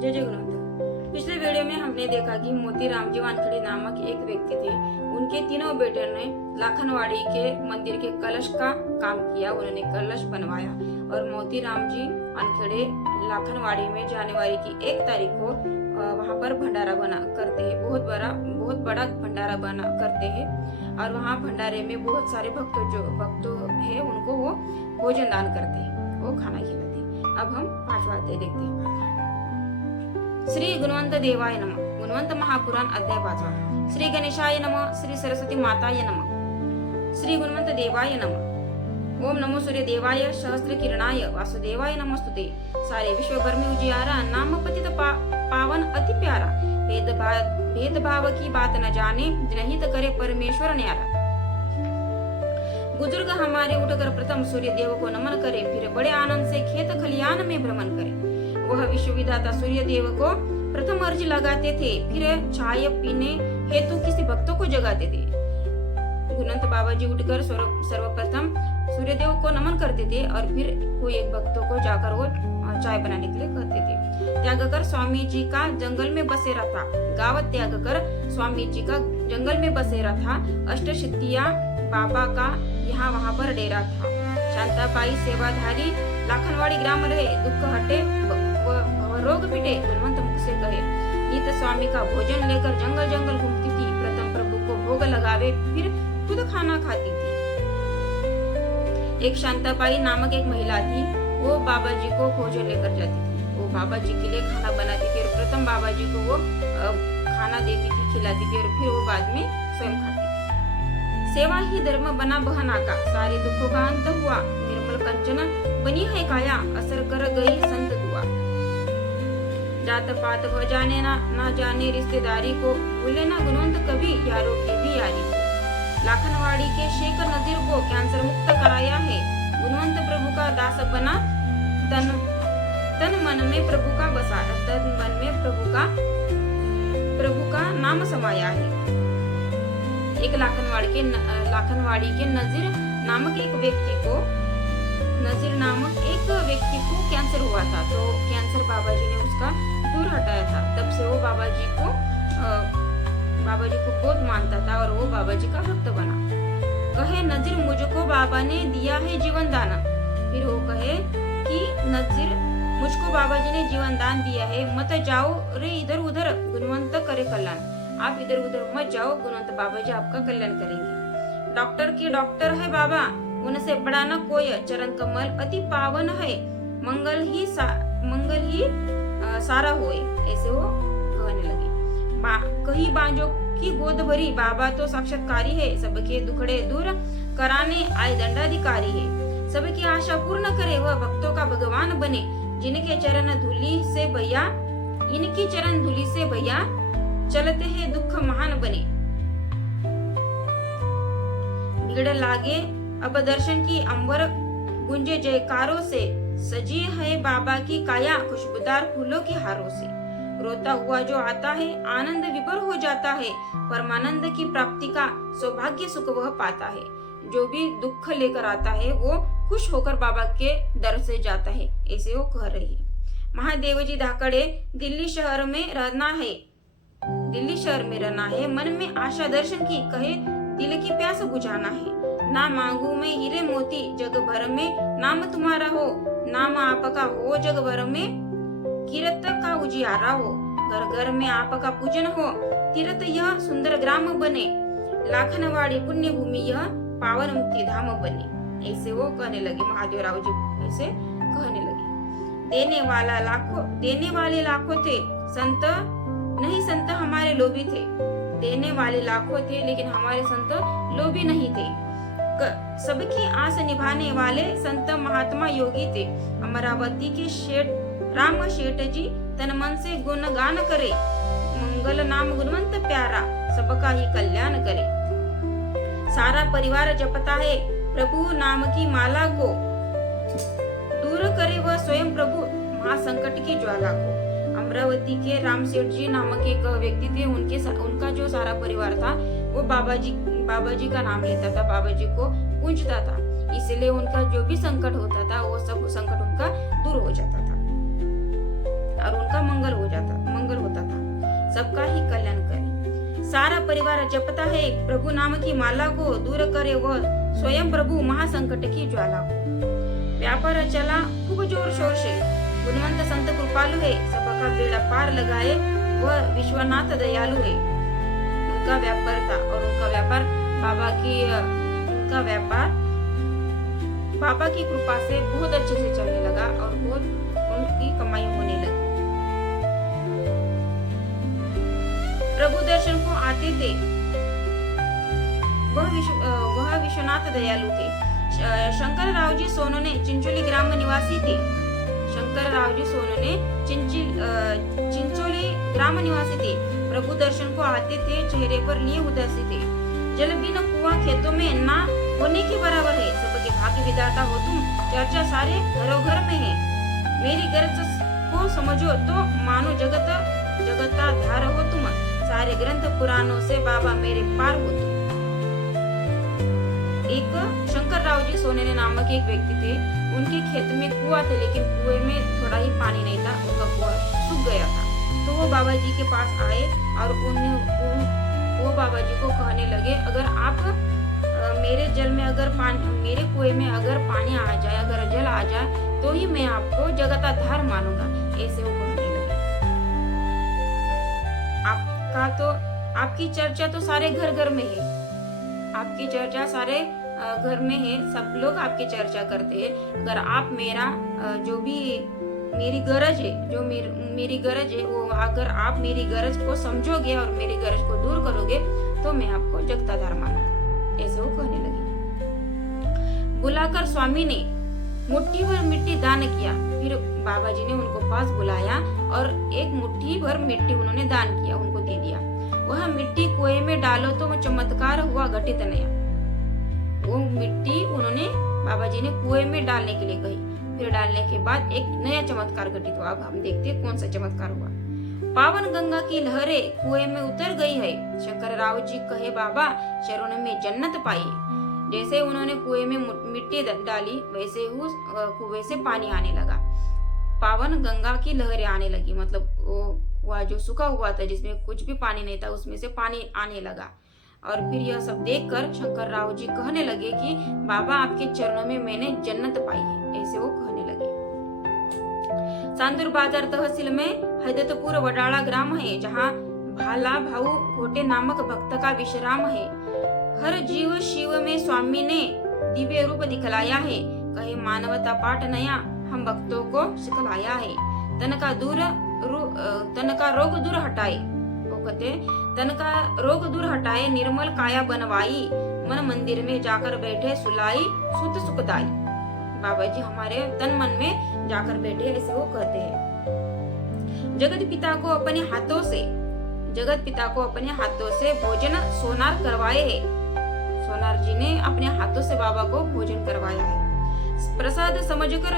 जय जय गुरुनाथ। पिछले वीडियो में हमने देखा कि मोतीराम जी वानखेड़े नामक एक व्यक्ति थे। उनके तीनों बेटे ने लाखनवाड़ी के मंदिर के कलश का काम किया। उन्होंने कलश बनवाया और मोतीराम जी वानखेड़े लाखनवाड़ी में जनवरी की 1 तारीख को वहाँ पर भंडारा बना करते हैं। बहुत बड़ा भंडारा बना करते हैं और वहाँ भंडारे में बहुत सारे भक्त है उनको वो भोजन दान करते हैं, वो खाना खिलाते हैं। अब हम 5वां अध्याय देखते हैं। श्री गुणवंत देवाय नमः। गुणवंत महापुराण अध्याय 5वां। श्री गणेशाय नमः। श्री सरस्वती माताय नमः। श्री गुणवंत देवाय नमः। ओम नमो सूर्य देवाय सहस्त्र किरणाय वासुदेवाय नमस्तुते। सारे विश्व भर में उजियारा, नाम पतित पावन अति प्यारा। भेदभाव की बात न जाने, जनहित करे परमेश्वर न्यारा। बुजुर्ग हमारे उठकर प्रथम सूर्य देव को नमन करे, फिर बड़े आनंद से खेत खलियान में भ्रमण करे। वह विश्वविदाता सूर्य देव को प्रथम अर्ज लगाते थे, फिर चाय पीने हेतु किसी भक्तों को जगाते थे। गुणवंत बाबा जी उठकर सर्वप्रथम सूर्य देव को नमन करते थे और फिर कोई एक भक्तों को जाकर वो चाय बनाने के लिए कहते थे। त्याग कर स्वामी जी का जंगल में बसेरा था। गावत त्याग कर स्वामी जी का जंगल में बसेरा था। अष्ट सिद्धियां बाबा का यहाँ वहाँ पर डेरा था। शांताबाई सेवाधारी लाखनवाड़ी ग्राम रहे। दुख हटे रोग पिटे, गुणवंत मुख से कहे। नित स्वामी का भोजन लेकर जंगल जंगल घूमती थी। प्रथम प्रभु को भोग लगावे, फिर खुद खाना खाती थी। एक शांताबाई नामक एक महिला थी। वो बाबा जी को भोजन लेकर जाती थी। वो बाबा जी के लिए खाना बनाती थी और प्रथम बाबा जी को वो खाना देती थी, खिलाती थी और फिर वो बाद में स्वयं खाती थी। सेवा ही धर्म बना बहना का, सारे दुखों का अंत हुआ। निर्मल कंचन बनी है काया, असर कर गई संत दुआ। जात पात व जाने ना जाने रिश्तेदारी को, भूले ना गुणवंत कभी यारों की भी यारी को। लाखनवाड़ी के शेख नजीर को कैंसर मुक्त कराया है। गुणवंत प्रभु का दास बना, तन मन में प्रभु का बसा। तन मन में प्रभु का नाम समाया है। एक लाखनवाड़ी के नजीर नामक एक व्यक्ति को कैंसर हुआ था। तो कैंसर बाबा जी ने उसका दूर हटाया था। तब से वो बाबा जी को बहुत मानता था और वो बाबा जी का भक्त बना। कहे नजीर मुझको बाबा ने दिया है जीवन दान। फिर वो कहे कि नजीर मुझको बाबा जी ने जीवन दान दिया है, मत जाओ रे इधर उधर, गुणवंत करे कल्याण। आप इधर उधर मत जाओ, गुणवंत बाबा जी आपका कल्याण करेंगे। डॉक्टर की डॉक्टर है बाबा, उनसे बड़ा न कोई। चरण कमल अति पावन है, मंगल ही सारा होए। ऐसे वो कहने लगे। कही बांझो की गोद भरी, बाबा तो साक्षात्कारी है। सबके दुखड़े दूर कराने आए दंडाधिकारी है। सबकी आशा पूर्ण करे, वह भक्तों का भगवान बने। जिनके चरण धूलि से भैया, इनकी चरण धूलि से भैया, चलते हैं दुख महान बने। भीड़ लागे अब दर्शन की, अंबर गुंजे जयकारों से। सजी है बाबा की काया, खुशबूदार फूलों के हारों से। रोता हुआ जो आता है, आनंद विभोर हो जाता है। परमानंद की प्राप्ति का सौभाग्य सुख वह पाता है। जो भी दुख लेकर आता है, वो खुश होकर बाबा के दर से जाता है। ऐसे वो कह रही है। महादेव जी धाकड़े दिल्ली शहर में रहना है। मन में आशा दर्शन की, कहे दिल की प्यास बुझाना है। ना मांगू मैं हीरे मोती, जग भर में नाम तुम्हारा हो। नाम आपका हो जग भर में, कीरत का उजियारा हो। घर घर में आपका पूजन हो, तीर्थ यह सुंदर ग्राम बने। लाखनवाड़ी पुण्य भूमि यह पावन मुक्ति धाम बने। ऐसे वो कहने लगे। महादेव राव जी ऐसे कहने लगे। देने वाले लाखों थे, संत हमारे लोभी थे। देने वाले लाखों थे, लेकिन हमारे संत लोभी नहीं थे। सबकी आस निभाने वाले संत महात्मा योगी थे। अमरावती के राम शेठ जी तन मन से गुणगान करे। मंगल नाम गुणवंत प्यारा, सबका ही कल्याण करे। सारा परिवार जपता है प्रभु नाम की माला को। दूर करे वह स्वयं प्रभु महासंकट की ज्वाला को। अमरावती के राम सेठ जी नामक एक व्यक्ति थे। उनका जो सारा परिवार था, वो बाबा जी का नाम लेता था, बाबा जी को पूजता था। इसलिए उनका जो भी संकट होता था, वो सब संकट उनका दूर हो जाता था और उनका मंगल हो जाता था। सबका ही कल्याण करे। सारा परिवार जपता है प्रभु नाम की माला को, दूर करे वह स्वयं प्रभु महासंकट की ज्वाला को। व्यापार चला खूब जोर शोर से, गुणवंत संत कृपालु है, सबका बेड़ा पार लगाए वह विश्वनाथ दयालु है। उनका व्यापार था और उनका व्यापार बाबा की कृपा से बहुत अच्छे से चलने लगा और बहुत उनकी कमाई होने लगी। प्रभु दर्शन को आते थे, वह विश्वनाथ दयालु थे। शंकर रावजी सोनोने चिंचोली ग्राम निवासी थे। शंकर रावजी सोनोने चिंचोली ग्राम निवासी थे। प्रभु दर्शन को आते थे, चेहरे पर लिए उदासी थे। जल बिना कुआं खेतों में ना होने के बराबर है, सबके भाग्य विधाता हो तुम, चर्चा सारे घरों घर में है। मेरी गरज को समझो तो मानो जगता धार हो तुम, सारे ग्रंथ पुराणों से बाबा मेरे पार हो तुम। एक शंकर रावजी सोनेने नामक एक व्यक्ति थे। उनके खेत में कुआं थे, लेकिन कुएं में थोड़ा ही पानी नहीं था, उनका कुआं सूख गया था। तो वो बाबा जी के पास आए और वो बाबा जी को कहने लगे, अगर आप मेरे जल में अगर मेरे कुएं में अगर पानी आ जाए, अगर जल आ जाए, तो ही मैं आपको जगताधार मानूंगा। ऐसे वो कहने लगे। आपकी चर्चा तो सारे घर घर में है, आपकी चर्चा सारे घर में है, सब लोग आपकी चर्चा करते हैं। अगर आप मेरा जो भी मेरी गरज है, जो मेरी गरज है, वो अगर आप मेरी गरज को समझोगे और मेरी गरज को दूर करोगे, तो मैं आपको जगताधार मानूंगा। ऐसे वो कहने लगे। बुलाकर स्वामी ने मुट्ठी भर मिट्टी दान किया। फिर बाबा जी ने उनको पास बुलाया और एक मुट्ठी भर मिट्टी उन्होंने दान किया, उनको दे दिया। वह मिट्टी कुएं में डालो तो चमत्कार हुआ घटित नया। वो मिट्टी उन्होंने बाबा जी ने कुएं में डालने के लिए कही। फिर डालने के बाद एक नया चमत्कार घटित हुआ। अब हम देखते हैं कौन सा चमत्कार हुआ। पावन गंगा की लहरें कुएं में उतर गई है। शंकर राव जी कहे, बाबा चरणों में जन्नत पाई। जैसे उन्होंने कुएं में मिट्टी डाली, वैसे ही कुएं से पानी आने लगा। पावन गंगा की लहरें आने लगी, मतलब वो कुआं जो सूखा हुआ था, जिसमें कुछ भी पानी नहीं था, उसमें से पानी आने लगा। और फिर यह सब देखकर शंकर राव जी कहने लगे कि बाबा आपके चरणों में मैंने जन्नत पाई है। ऐसे वो कहने लगे। चांदूर बाजार तहसील में हैदतपुर वडाला ग्राम है, जहाँ भाला भाऊ घोटे नामक भक्त का विश्राम है। हर जीव शिव में स्वामी ने दिव्य रूप दिखलाया है। कहे मानवता पाठ नया हम भक्तों को सिखलाया है। तन का रोग दूर हटाए, वो कहते तन का रोग दूर हटाए, निर्मल काया बनवाई, मन मंदिर में जाकर बैठे सुलाई, सुत सुखदाई। बाबा जी हमारे तन मन में जाकर बैठे, ऐसे वो कहते हैं। जगत पिता को अपने हाथों से भोजन सोनार करवाए है। सोनार जी ने अपने हाथों से बाबा को भोजन करवाया है। प्रसाद समझकर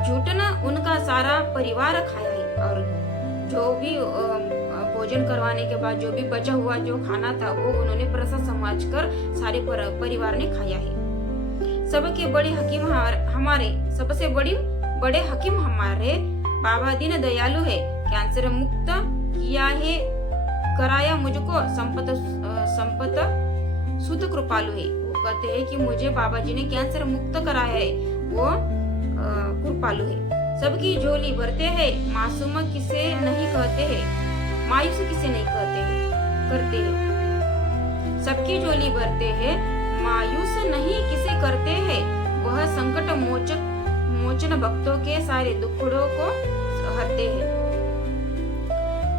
झूठन उनका सारा परिवार खाया है। और जो भी भोजन करवाने के बाद जो भी बचा हुआ जो खाना था, वो उन्होंने प्रसाद समझकर सारे परिवार ने खाया है। सबके बड़े हकीम हमारे बाबा दीन दयालु है। कैंसर मुक्त किया है, कराया मुझको संपत सुध कृपालु है। वो कहते हैं कि मुझे बाबा जी ने कैंसर मुक्त कराया है, वो कृपालु है। सबकी झोली भरते हैं, मासूम किसे नहीं कहते हैं, मायूस किसे नहीं करते हैं। सबकी झोली भरते हैं, मायूस नहीं किसे करते हैं। वह संकट मोचन भक्तों के सारे दुखड़ों को हरते हैं।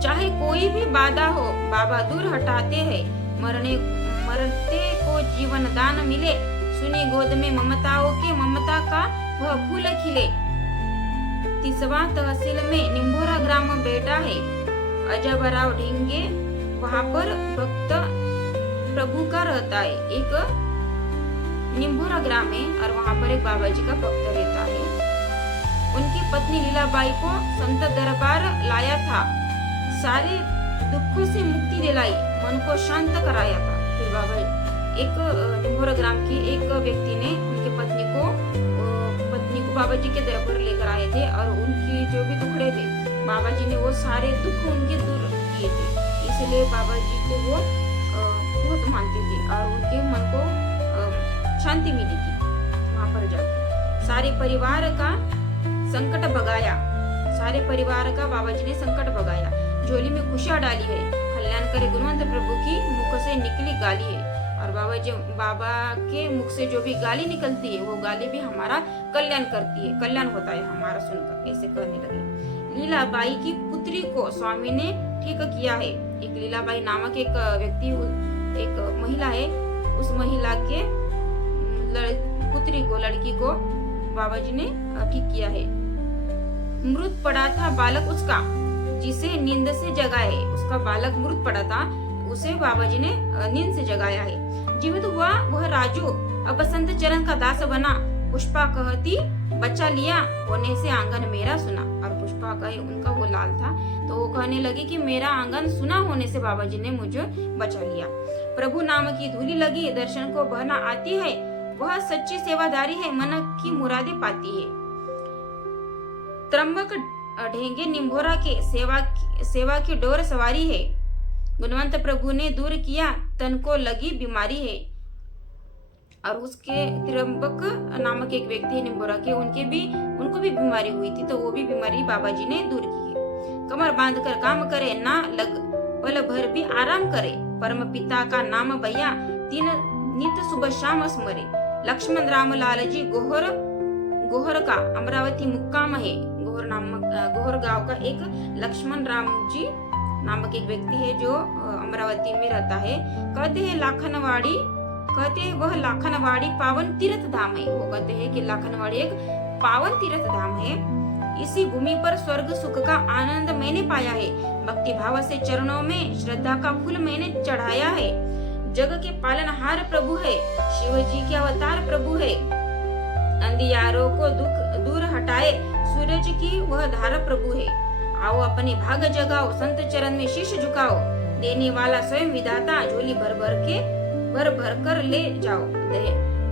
चाहे कोई भी बाधा हो, बाबा दूर हटाते हैं। मरते को जीवन दान मिले, सुनी गोद में ममताओं के ममता का वह फूल खिले। 30वां तहसील में निम्भोरा ग्राम बेटा है, अजबराव ढींगे, वहां पर भक्त प्रभु का रहता है। एक निम्भोरा ग्राम है और वहां पर एक बाबा जी का भक्त रहता है। उनकी पत्नी लीलाबाई को संत दरबार लाया था, सारे दुखों से मुक्ति दिलाई, मन को शांत कराया था। फिर बाबा एक निम्भोरा ग्राम की एक व्यक्ति ने उनकी पत्नी को बाबा जी के दरबार लेकर आए थे और उनकी जो भी दुखड़े थे, बाबा जी ने वो सारे दुख उनके दूर किए थे। इसलिए बाबा जी को वो बहुत मानते थे और उनके मन को शांति मिली थी वहां पर जाकर। सारे परिवार का संकट भगाया, सारे परिवार का बाबा जी ने संकट भगाया, झोली में खुशियां डाली है। कल्याणकारी गुणवंत प्रभु की मुख से निकली गाली है, और बाबा के मुख से जो भी गाली निकलती है वो गाली भी हमारा कल्याण करती है, कल्याण होता है हमारा सुनकर, ऐसे कहने लगे। लीलाबाई की पुत्री को स्वामी ने ठीक किया है। एक लीलाबाई नामक एक व्यक्ति, एक महिला है, उस महिला के पुत्री को, लड़की को बाबा जी ने ठीक किया है। मृत पड़ा था बालक उसका, जिसे नींद से जगाए, उसका बालक मृत पड़ा था, उसे बाबा जी ने नींद से जगाया है। जीवित हुआ वह राजू, अब बसंत चरण का दास बना। पुष्पा कहती बच्चा लिया, होने से आंगन मेरा सुना। और पुष्पा कहे, उनका वो लाल था, तो वो कहने लगी कि मेरा आंगन सुना होने से बाबा जी ने मुझे बचा लिया। प्रभु नाम की धूली लगी, दर्शन को बहना आती है, वह सच्ची सेवादारी है, मन की मुरादें पाती है। त्रंबक ढेंगे निम्भोरा के, सेवा की डोर सवारी है। गुणवंत प्रभु ने दूर किया, तन को लगी बीमारी है। और उसके त्र्यंबक नामक एक व्यक्ति है निम्भोरा के, उनको भी बीमारी हुई थी, तो वो भी बीमारी बाबा जी ने दूर की है। कमर बांध कर काम करे, ना लग पल भर भी आराम करे। परम पिता का नाम भैया, तीन नित सुबह शाम स्मरे। लक्ष्मण राम लाल जी गोहर का अमरावती मुक्काम है। गोहर गांव का एक लक्ष्मण राम जी नामक एक व्यक्ति है जो अमरावती में रहता है। कहते हैं वह लाखनवाड़ी पावन तीर्थ धाम है। वो कहते हैं कि लाखनवाड़ी एक पावन तीर्थ धाम है। इसी भूमि पर स्वर्ग सुख का आनंद मैंने पाया है। भक्ति भाव से चरणों में श्रद्धा का फूल मैंने चढ़ाया है। जग के पालनहार प्रभु है, शिव जी के अवतार प्रभु है। अंधियारों को दुख दूर हटाए, सूरज की वह धारा प्रभु है। आओ अपने भाग जगाओ, संत चरण में शीश झुकाओ। देने वाला स्वयं विधाता, झोली भर भर कर ले जाओ।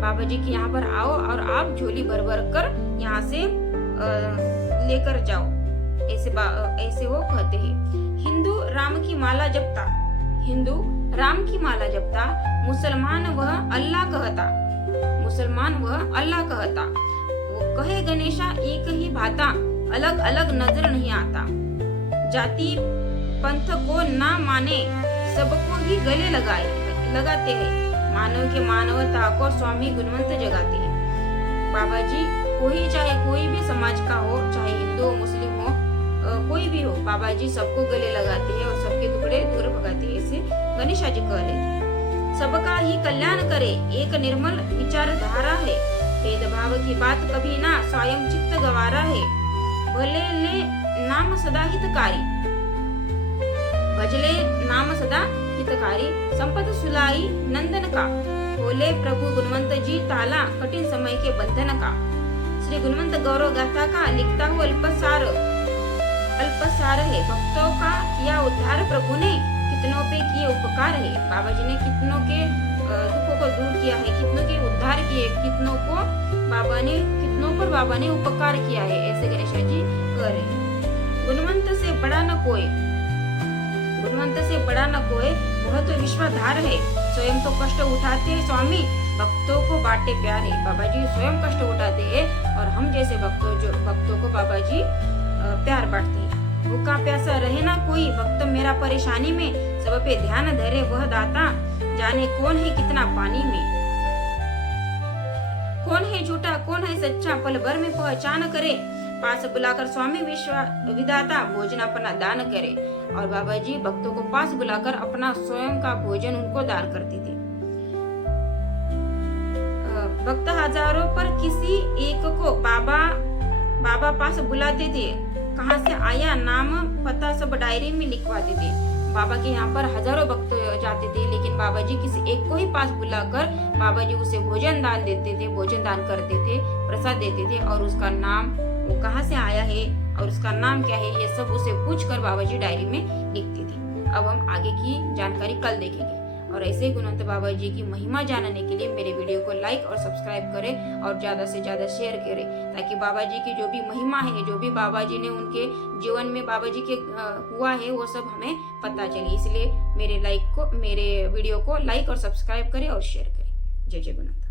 बाबा जी के यहाँ पर आओ और आप झोली भर भर कर यहाँ से लेकर जाओ, ऐसे वो कहते हैं। हिंदू राम की माला जपता, मुसलमान वह अल्लाह कहता। वो कहे गणेशा एक ही भाता, अलग अलग नजर नहीं आता। जाति पंथ को ना माने, सबको ही गले लगाते हैं। मानव के मानवता को स्वामी गुणवंत जगाते हैं। बाबा जी कोई भी समाज का हो, चाहे हिंदू हो, मुस्लिम हो, कोई भी हो, बाबा जी सबको गले लगाते हैं और सबके टुकड़े दूर भगाते हैं, ऐसे गणेशा जी कह रहे। सबका ही कल्याण करे, एक निर्मल विचारधारा है। भेदभाव की बात कभी ना, स्वयं चित्त गवारा है। भले ले नाम सदा हितकारी, भजले नाम सदा हितकारी। संपत सुलाई नंदन का, बोले प्रभु गुणवंत जी ताला कठिन समय के बंधन का। श्री गुणवंत गौरव गाथा का लिखता हूँ अल्पसार है। भक्तों का किया उद्धार प्रभु ने, कितनों पे किए उपकार है। बाबा जी ने कितनों के दुखों को दूर किया है, कितनों के उद्धार किए, कितनों पर बाबा ने उपकार किया है, ऐसे गणेशा जी कह रहे हैं। गुणवंत से बड़ा न कोई, वह तो विश्वाधार है। स्वयं तो कष्ट उठाते स्वामी, भक्तों को बांटे प्यार है। बाबा जी स्वयं कष्ट उठाते हैं और हम जैसे भक्तों को बाबा जी प्यार बांटते हैं। भूखा प्यासा रहे ना कोई, भक्त मेरा परेशानी में, सब पे ध्यान धरे वह दाता। जाने कौन है कितना पानी में, कौन है झूठा कौन है सच्चा, पल भर में पहचान करे। पास बुलाकर स्वामी विधाता भोजन अपना दान करे। और बाबा जी भक्तों को पास बुलाकर अपना स्वयं का भोजन उनको दान करते थे। भक्त हजारों पर किसी एक को बाबा पास बुलाते थे। कहाँ से आया नाम पता सब डायरी में लिखवाते थे। बाबा के यहाँ पर हजारों भक्त जाते थे, लेकिन बाबा जी किसी एक को ही पास बुलाकर बाबा जी उसे भोजन दान देते थे, भोजन दान करते थे, प्रसाद देते थे। और उसका नाम वो कहाँ से आया है और उसका नाम क्या है, ये सब उसे पूछकर बाबा जी डायरी में लिखते थे। अब हम आगे की जानकारी कल देखेंगे। और ऐसे ही गुणवंत बाबा जी की महिमा जानने के लिए मेरे वीडियो को लाइक और सब्सक्राइब करें और ज़्यादा से ज़्यादा शेयर करें, ताकि बाबा जी की जो भी महिमा है, जो भी बाबा जी ने उनके जीवन में बाबा जी के हुआ है, वो सब हमें पता चले। इसलिए मेरे वीडियो को लाइक और सब्सक्राइब करें और शेयर करें। जय जय गुणवंत।